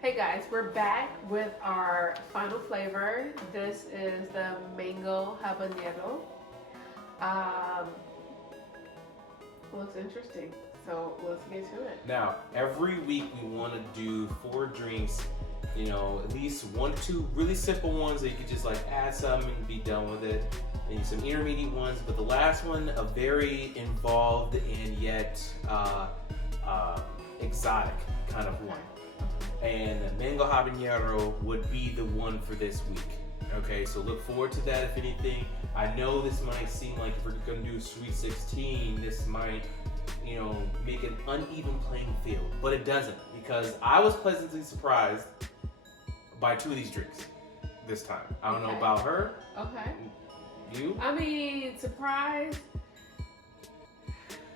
Hey guys, we're back with our final flavor. This is the Mango Habanero. Looks interesting, so let's get to it. Now, every week we want to do 4 drinks, you know, at least 1 to 2 really simple ones that you could just like add some and be done with it. And some intermediate ones, but the last one, a very involved and yet exotic kind of one. And Mango Habanero would be the one for this week. Okay, so look forward to that if anything. I know this might seem like if we're gonna do Sweet 16, this might, you know, make an uneven playing field, but it doesn't, because I was pleasantly surprised by 2 of these drinks this time. I don't know about her. Okay. You? I mean, surprised.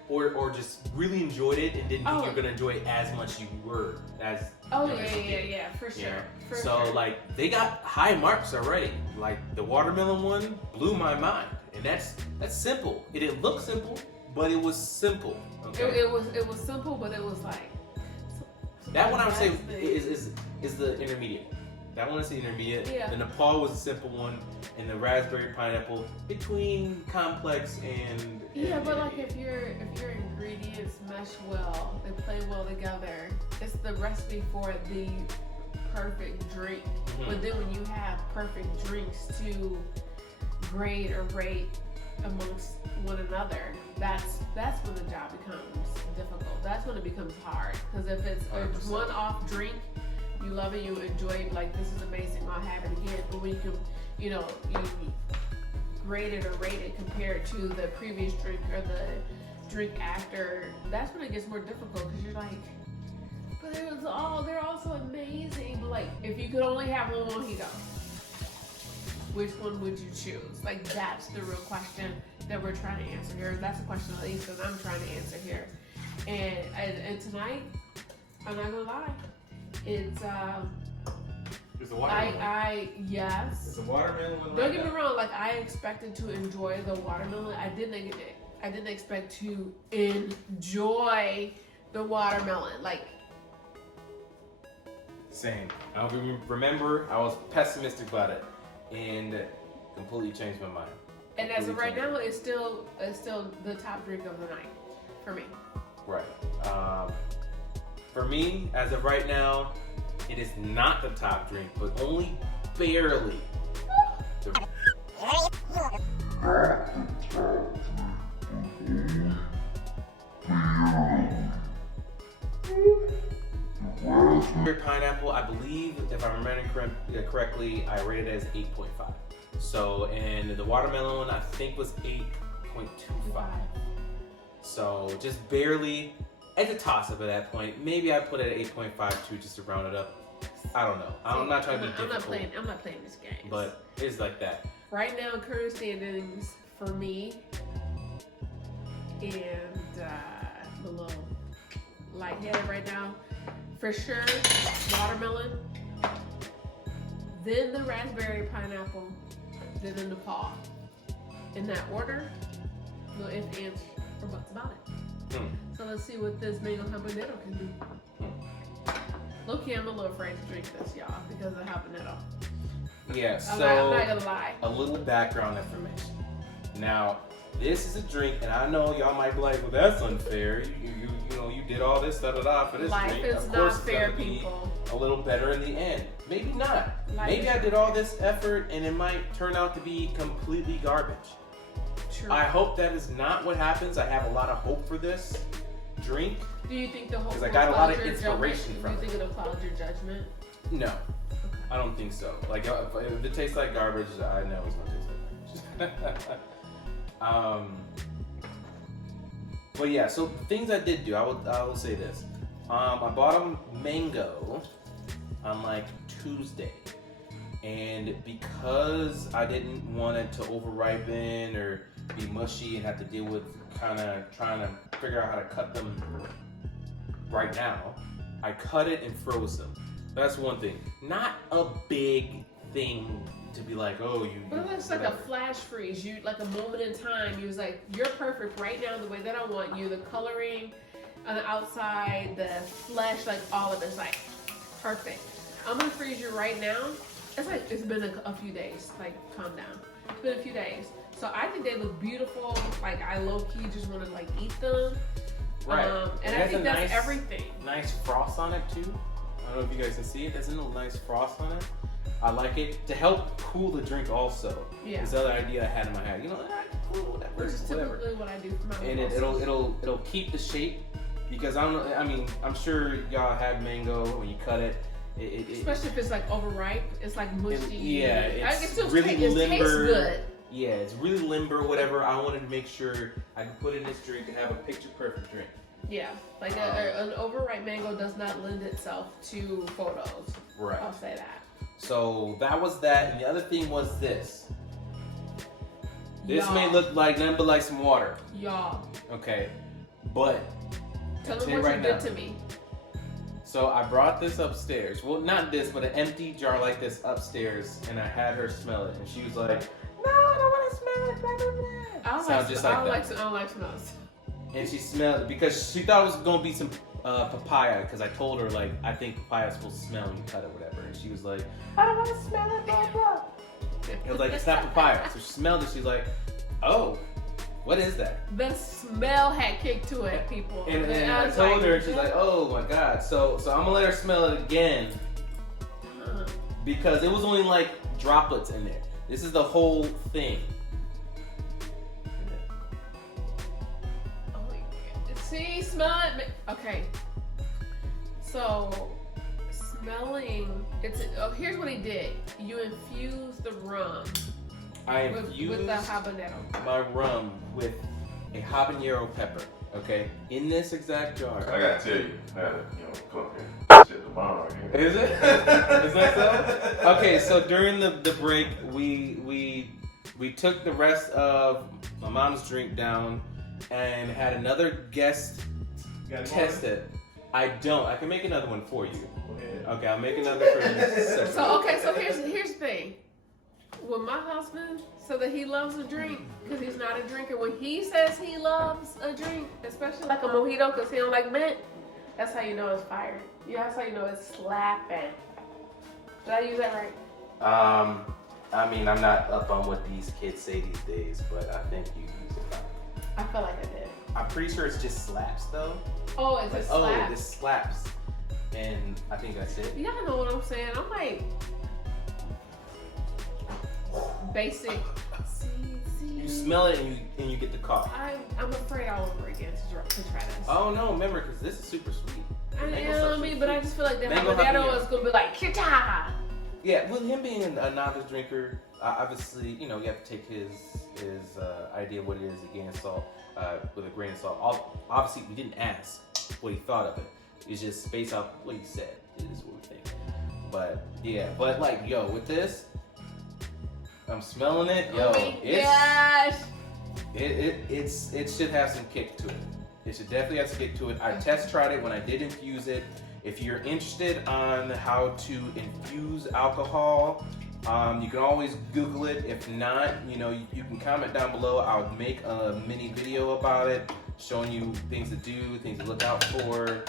Or just really enjoyed it and didn't think you're gonna enjoy it as much as you were as. Oh yeah, for sure. Yeah. For so sure. like they got high marks already. Like the watermelon one blew my mind, and that's simple. It didn't look simple, but it was simple. Okay. It was simple, but it was like. That one I would say is the intermediate. That one is the intermediate. Yeah. The Nepal was a simple one, and the raspberry pineapple between complex and. Yeah, but like if your ingredients mesh well, they play well together. It's the recipe for the perfect drink. Mm-hmm. But then when you have perfect drinks to grade or rate amongst one another, that's when the job becomes difficult. That's when it becomes hard. Because if it's a 100%. one-off drink, you love it, you enjoy it, like this is amazing, I'll have it again. But when you can, you grade it or rate it compared to the previous drink or the drink after, that's when it gets more difficult, because you're like, but they're all so amazing. But like, if you could only have one mojito, which one would you choose? Like, that's the real question that we're trying to answer here. That's the question at least that I'm trying to answer here. And tonight, I'm not gonna lie, it's the watermelon. Yes. It's a watermelon one. Don't get me wrong. Like, I expected to enjoy the watermelon. I didn't expect to enjoy the watermelon. Like, Same. I remember I was pessimistic about it, and completely changed my mind. and as of right now, it's still the top drink of the night for me. Right. For me, as of right now, it is not the top drink, but only barely. Pineapple, I believe, if I'm remembering correctly, I rated it as 8.5. So, and the watermelon one, I think, was 8.25. So, just barely at the toss-up at that point. Maybe I put it at 8.5 too, just to round it up. I don't know. I'm not trying to be difficult. I'm not playing this game. But it's like that. Right now, current standings for me, and I'm a little lightheaded right now. For sure, watermelon, then the raspberry pineapple, then the Nepal. In that order, no ifs, ands, or buts about it. So let's see what this Mango Habanero can do. Low-key, I'm a little afraid to drink this, y'all, because of habanero. Yeah, so I'm not gonna lie. A little background information. Now, this is a drink, and I know y'all might be like, well, that's unfair. You know, you did all this for this Life drink. is Of not course, fair, it's gonna be people. a little better in the end. Maybe not. Life Maybe is I did all this effort, and it might turn out to be completely garbage. True. I hope that is not what happens. I have a lot of hope for this drink. Do you think the whole? Because I got a lot of inspiration from it. Do you think it'll cloud your judgment? No, I don't think so. Like, if it tastes like garbage, I know it's gonna taste like garbage. But yeah, so things I did do, I will say this. I bought a mango on like Tuesday, and because I didn't want it to over-ripen or be mushy and have to deal with kind of trying to figure out how to cut them right now, I cut it and froze them. That's one thing. Not a big thing to be like, oh, you. But it's like a flash freeze. You like a moment in time. You was like, you're perfect right now, the way that I want you. The coloring on the outside, the flesh, like all of it's like perfect. I'm gonna freeze you right now. It's been a few days. Like, calm down. It's been a few days. So I think they look beautiful. Like, I low-key just want to like eat them. Right. And I think that's everything. Nice frost on it too. I don't know if you guys can see it. There's a little nice frost on it. I like it to help cool the drink also. Yeah. This other idea I had in my head. You know, cool whatever. Which is typically what I do for my. And it'll keep the shape because I'm sure y'all had mango when you cut it. Especially if it's like overripe, it's like mushy. It's really limber. It tastes good. Yeah, it's really limber. Whatever. I wanted to make sure I could put in this drink and have a picture perfect drink. Yeah, like an overripe mango does not lend itself to photos. Right. I'll say that. So that was that, and the other thing was this. This may look like nothing but like some water. Y'all. Okay, but tell them what you did to me. So I brought this upstairs. Well, not this, but an empty jar like this upstairs, and I had her smell it, and she was like, "No, I don't want to smell it." Blah, blah, blah. I don't like smells. And she smelled it because she thought it was gonna be some papaya, because I told her like I think papaya supposed to smell when you cut it, or whatever, and she was like, "I don't want to smell it." Blah blah. It was like, it's not papaya. So she smelled it. She's like, "Oh, what is that?" The smell had kicked to it, people. And I told her, and she's like, "Oh my god." So I'm gonna let her smell it again because it was only like droplets in there. This is the whole thing. Oh my god! See, smell it. Okay. So smelling. Here's what he did. You infuse the rum. I infused with the habanero. My rum with a habanero pepper. Okay, in this exact jar. I gotta tell you, come up here. Shit, the bomb right here. Is it? Is that so? Okay, so during the break, we took the rest of my mom's drink down and had another guest test it. I don't. I can make another one for you. Okay, I'll make another for you. So here's the thing. When my husband said that he loves a drink, because he's not a drinker, when he says he loves a drink, especially like a mojito, because he don't like mint, that's how you know it's fire. Yeah, that's how you know it's slapping. Did I use that right? I mean, I'm not up on what these kids say these days, but I think you used it right. I feel like I did. I'm pretty sure it's just slaps, though. Oh, it's a slap. Oh, it slaps. And I think that's it. Y'all know what I'm saying. I'm like... basic. See. You smell it and you get the cough. I'm afraid all over again to try this. Oh no, remember, because this is super sweet. But I just feel like the habanero is gonna be like kita. Yeah, with him being a novice drinker, obviously, you have to take his idea of what it is with a grain of salt. Obviously, we didn't ask what he thought of it. It's just based off what he said. It is what we think. But yeah, with this. I'm smelling it, yo. Oh my gosh! It should have some kick to it. It should definitely have some kick to it. I test tried it when I did infuse it. If you're interested on how to infuse alcohol, you can always Google it. If not, you can comment down below. I'll make a mini video about it, showing you things to do, things to look out for,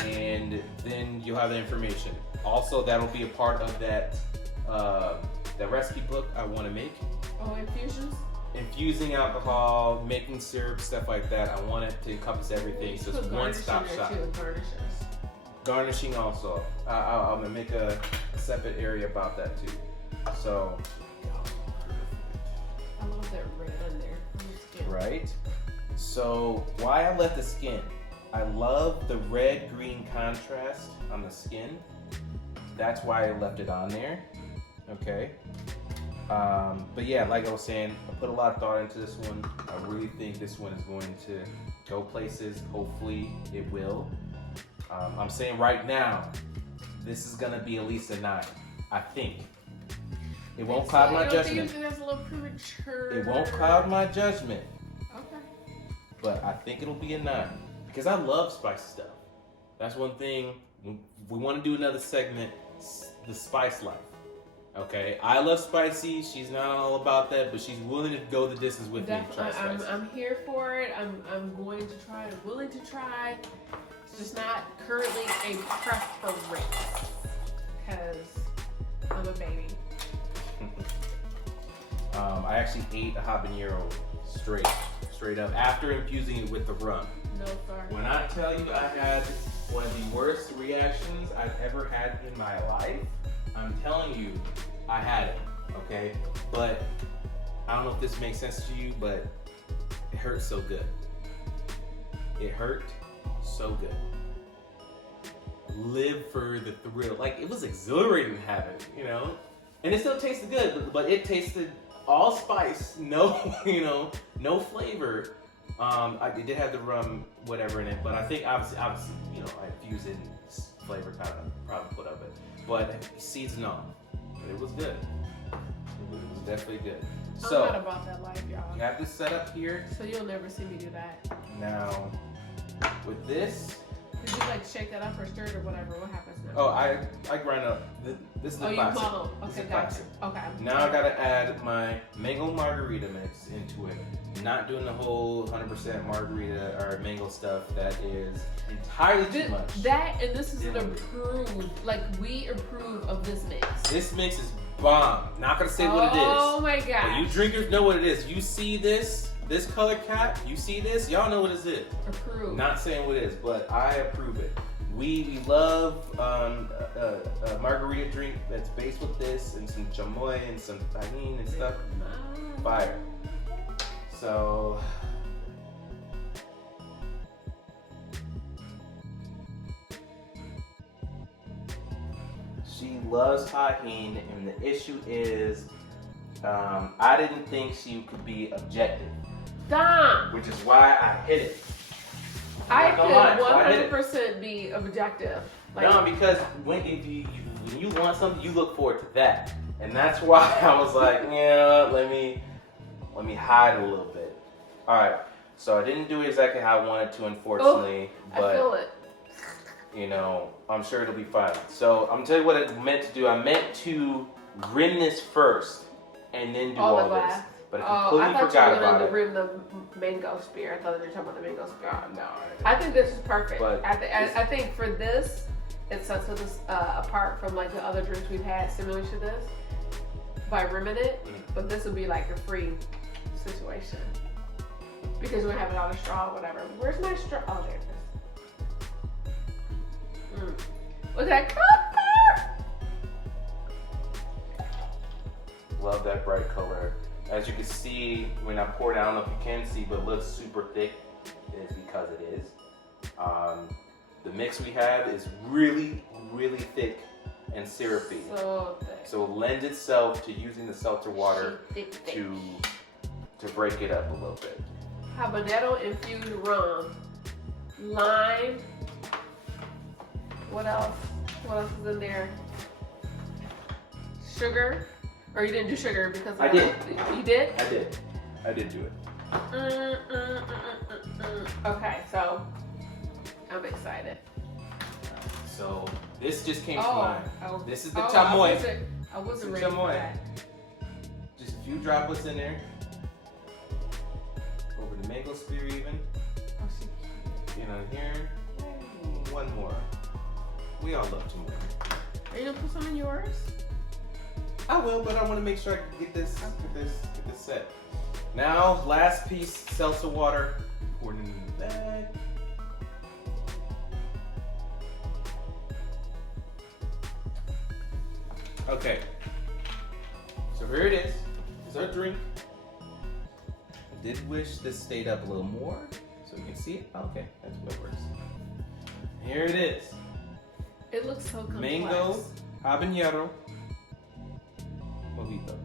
and then you'll have the information. Also, that'll be a part of that. The recipe book I want to make. Oh, infusions? Infusing alcohol, making syrup, stuff like that. I want it to encompass everything, so it's one-stop shop. Garnishing also. I'm gonna make a separate area about that too. So. I love that red on there. Right. So why I left the skin? I love the red-green contrast on the skin. That's why I left it on there. Okay. But yeah, like I was saying, I put a lot of thought into this one. I really think this one is going to go places. Hopefully it will. I'm saying right now, this is gonna be at least a 9. I think. It won't cloud my judgment. Do you think that's a little premature? It won't cloud my judgment. Okay. But I think it'll be a 9 because I love spicy stuff. That's one thing. We want to do another segment, the spice life. Okay, I love spicy. She's not all about that, but she's willing to go the distance with me. To try spicy. I'm here for it. I'm going to try. I'm willing to try. It's just not currently a preference because I'm a baby. I actually ate a habanero straight up after infusing it with the rum. No, sorry. When I tell you I had one of the worst reactions I've ever had in my life, I'm telling you, I had it, okay? But I don't know if this makes sense to you, but it hurt so good. It hurt so good. Live for the thrill. Like, it was exhilarating to have it, you know? And it still tasted good, but it tasted all spice, no, no flavor. I did have the rum, whatever in it, but I think obviously, I infused it and flavor kind of probably put up it. But seeds and all, but it was good. It was definitely good. So, I'm not about that life, y'all. you have this set up here. So you'll never see me do that. Now, with this. Did you like shake that up or stir it or whatever? What happens now? Oh, I grind up. This is the classic. You muddle. Okay, gotcha. Okay. Now I gotta add my mango margarita mix into it. Not doing the whole 100% margarita or mango stuff. That is entirely too much. That and this is an approved. Like we approve of this mix. This mix is bomb. Not gonna say what it is. Oh my god. But you drinkers know what it is. You see this color cap. You see this. Y'all know what it is. Approved. Not saying what it is, but I approve it. We love a margarita drink that's based with this and some chamoy and some tahini and stuff. Fire. So she loves tahini, and the issue is I didn't think she could be objective. Dom! Which is why I hit it. I could 100% be objective. Like, no, because when you want something, you look forward to that, and that's why I was like, yeah, let me hide a little bit. All right, so I didn't do it exactly how I wanted to, unfortunately, but I feel it. You know, I'm sure it'll be fine. So I'm gonna tell you what I meant to do. I meant to rim this first, and then do all this. But I completely forgot about it. Rim the mango spear. I thought you were talking about the mango spear. No. I think this is perfect. But I think for this, it sets us apart from like the other drinks we've had similar to this by rimming it. But this would be like a free situation because we have it on a straw or whatever. Where's my straw? Oh, there it is. Look at that color! Love that bright color. As you can see, when I pour it out, I don't know if you can see, but it looks super thick. It is because it is. The mix we have is really, really thick and syrupy. So thick. So it lends itself to using the seltzer water to break it up a little bit. Habanero infused rum, lime. What else? What else is in there? Sugar. Or you didn't do sugar because I did. You did? I did do it. Okay, so I'm excited. So this just came to mind. This is the chamoy. I wasn't ready for that. Just a few droplets in there. Over the mango spear even. You know, here. One more. We all love chamoy. Are you gonna put some in yours? I will, but I want to make sure I can get this set. Now, last piece, seltzer water. Poured in the bag. Okay. So here it is. It's our drink. I did wish this stayed up a little more, so you can see it. Okay, that's what works. Here it is. It looks so complex. Mango Habanero Mojito.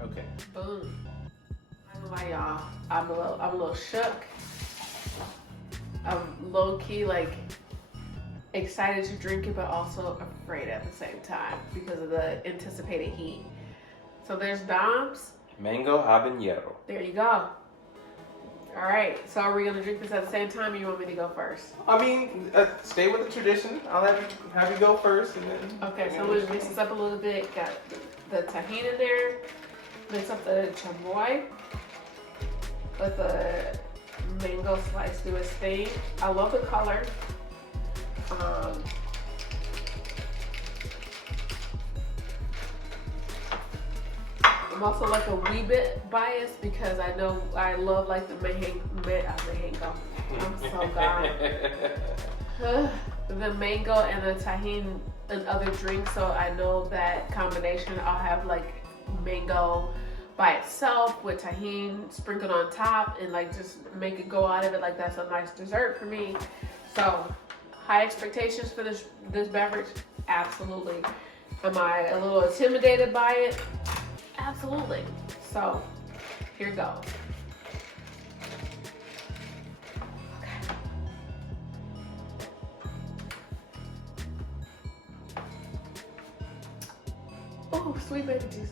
Okay. Boom. I don't know why y'all. I'm a little shook. I'm low key like excited to drink it, but also afraid at the same time because of the anticipated heat. So there's Dom's. Mango Habanero. There you go. All right. So are we gonna drink this at the same time, or you want me to go first? I mean, stay with the tradition. I'll have you go first, and then. Okay. So we'll mix this up a little bit. Got the tahini in there. Mix up the chamoy. Let the mango slice do its thing. I love the color. I'm also like a wee bit biased because I know I love like the mango. I'm so gone. The mango and the tahini and other drinks, so I know that combination. I'll have like mango by itself with tahini sprinkled on top and like just make it go out of it like that's a nice dessert for me. So high expectations for this beverage? Absolutely. Am I a little intimidated by it? Absolutely. So here goes. Oh, sweet baby Jesus.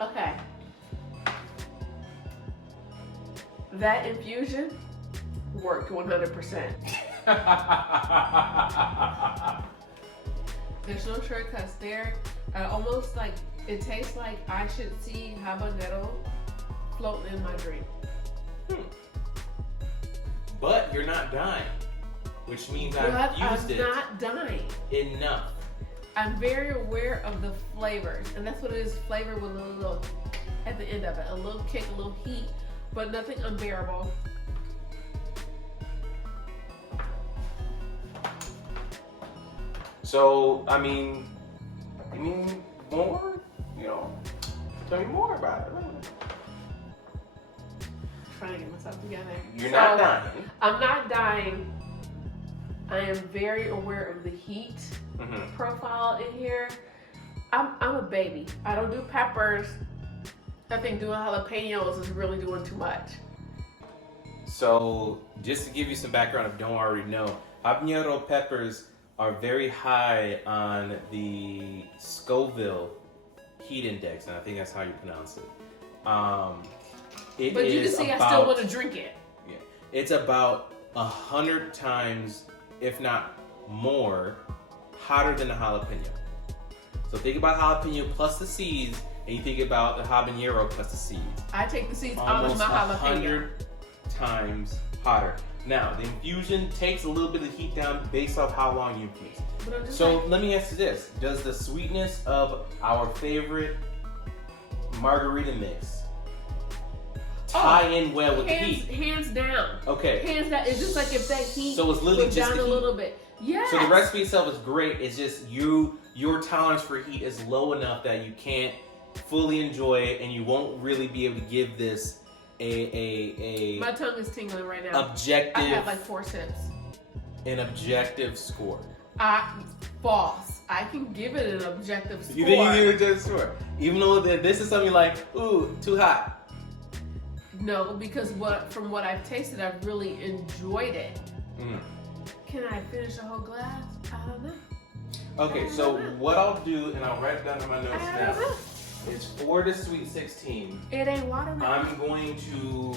Okay. That infusion worked 100%. There's no shortcuts there. Almost like, it tastes like I should see habanero floating in my drink. But you're not dying, which means I've used it. I'm not dying. Enough. I'm very aware of the flavors, and that's what it is, flavor with a little, at the end of it, a little kick, a little heat, but nothing unbearable. So, I mean, you mean more? You know, tell me more about it. Trying to get myself together. You're not dying. I'm not dying. I am very aware of the heat profile in here. I'm a baby. I don't do peppers. I think doing jalapenos is really doing too much. So, just to give you some background if you don't already know, habanero peppers are very high on the Scoville heat index, and I think that's how you pronounce it. But you can see I still want to drink it. Yeah, it's about 100 times, if not more, hotter than the jalapeno. So think about jalapeno plus the seeds, and you think about the habanero plus the seeds. I take the seeds out of my jalapeno. 100 times hotter. Now, the infusion takes a little bit of heat down based off how long you infuse. So let me ask you this. Does the sweetness of our favorite margarita mix tie in well with the heat? Hands down. Okay. Hands down. It's just like if that heat so it's literally goes just down the a heat. little bit. Yes. So the recipe itself is great. It's just your tolerance for heat is low enough that you can't fully enjoy it, and you won't really be able to give this a my tongue is tingling right now. Objective. I had like 4 sips. An objective score. False. I can give it an objective score. You think you give it an objective score? Even though this is something like, ooh, too hot. No, because from what I've tasted, I've really enjoyed it. Can I finish a whole glass? I don't know. Okay, so what I'll do, and I'll write it down in my notes now, is for the Sweet 16. It ain't watermelon. I'm going to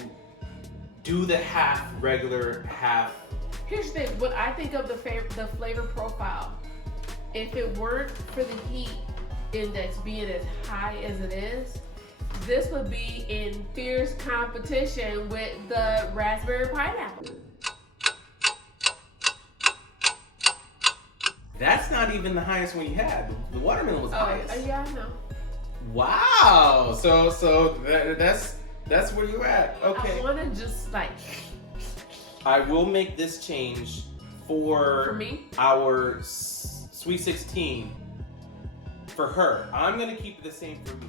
do the half regular, half. Here's the thing. What I think of the flavor profile, if it weren't for the heat index being as high as it is, this would be in fierce competition with the raspberry pineapple. That's not even the highest one you had. The watermelon was the highest. Yeah, I know. Wow. So that's where you're at. Okay. I want to just like. I will make this change for me? Our Sweet 16 for her. I'm gonna keep it the same for me.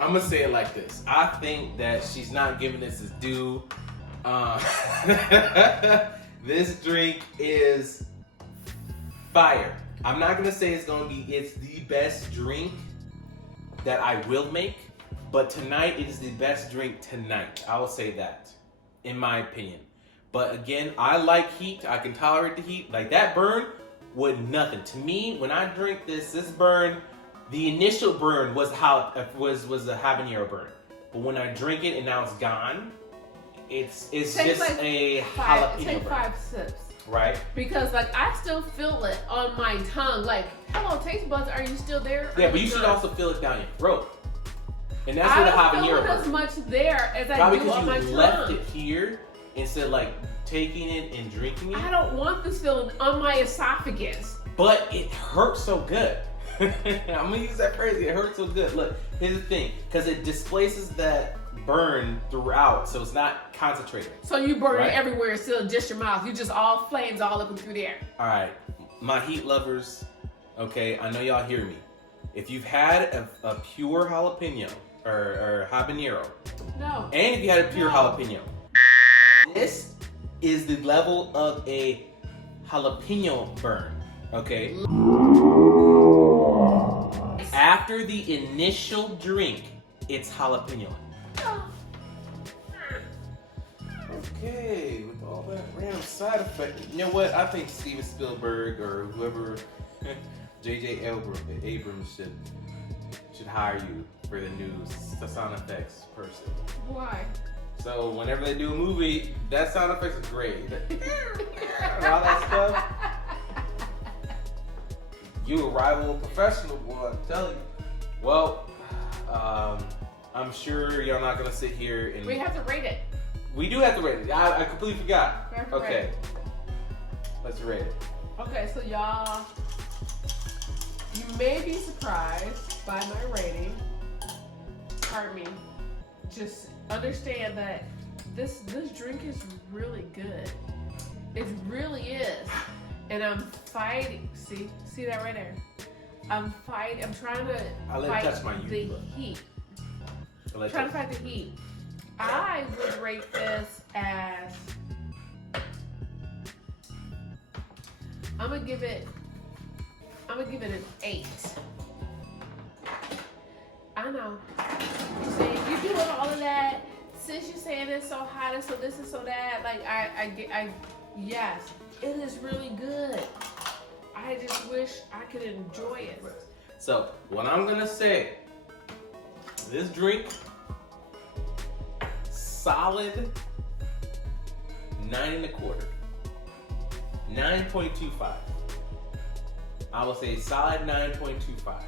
I'm gonna say it like this. I think that she's not giving this its due. This drink is fire. I'm not gonna say it's the best drink that I will make, but tonight it is the best drink tonight. I will say that, in my opinion. But again, I like heat. I can tolerate the heat. Like that burn was nothing to me when I drink this. This burn, the initial burn was a habanero burn, but when I drink it and now it's gone, it's just a jalapeno burn. Take 5 sips. Right. Because like I still feel it on my tongue. Like, hello, taste buds, are you still there? Yeah, but you should also feel it down your throat. And that's I where the don't feel habanero it as burns. much there as I Probably do on my because you left tongue. it here instead of like taking it and drinking it. I don't want this feeling on my esophagus. But it hurts so good. I'm gonna use that phrase. It hurts so good. Look, here's the thing, because it displaces that burn throughout, so it's not concentrated. So you burn Right. it everywhere, it's still just your mouth. You just all flames all up and through there. All right, my heat lovers. Okay, I know y'all hear me. If you've had a pure jalapeno or habanero, No. and if you had a pure No. jalapeno, this is the level of a jalapeno burn. Okay. After the initial drink, it's jalapeno. Okay, with all that random side effect, you know what? I think Steven Spielberg or whoever, J.J. Abrams should hire you for the new sound effects person. Why? So whenever they do a movie, that sound effects is great. And all that stuff. You a rival professional, boy, I'm telling you. Well, I'm sure y'all not gonna sit here and... We have to rate it. We do have to rate it. I completely forgot. We have to rate Okay. it. Let's rate it. Okay, so y'all, you may be surprised by my rating. Pardon me. Just understand that this drink is really good. It really is. And I'm fighting. See that right there? I'm trying to I let it fight touch my the uvula. heat. So let's Trying to fight the heat. I would rate this as, I'm gonna give it an 8. I know. You're saying you're doing all of that. Since you're saying it's so hot and so this and so that, like I yes, it is really good. I just wish I could enjoy it. So what I'm gonna say, this drink, solid 9 1/4, 9.25. I will say solid 9.25.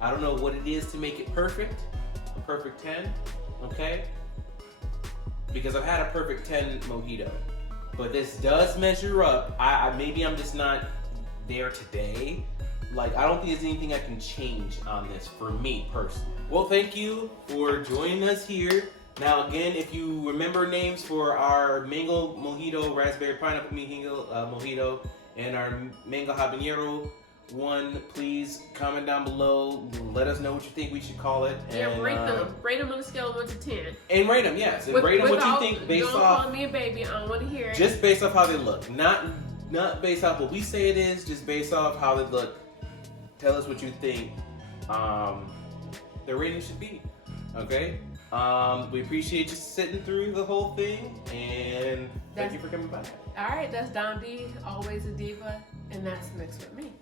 I don't know what it is to make it perfect, a perfect 10, okay? Because I've had a perfect 10 mojito, but this does measure up. Maybe I'm just not there today. Like, I don't think there's anything I can change on this for me personally. Well, thank you for joining us here. Now, again, if you remember names for our mango mojito, raspberry pineapple mojito, and our mango habanero one, please comment down below. Let us know what you think we should call it. Yeah, and, rate them on a scale of 1 to 10. And rate them, yes. And rate them what you think based don't off. call me a baby. I don't want to hear it. Just based off how they look, not based off what we say it is. Just based off how they look. Tell us what you think the rating should be. Okay. We appreciate you sitting through the whole thing, and thank you for coming by. All right, that's Dom Dee, always a diva, and that's Mixed With Me.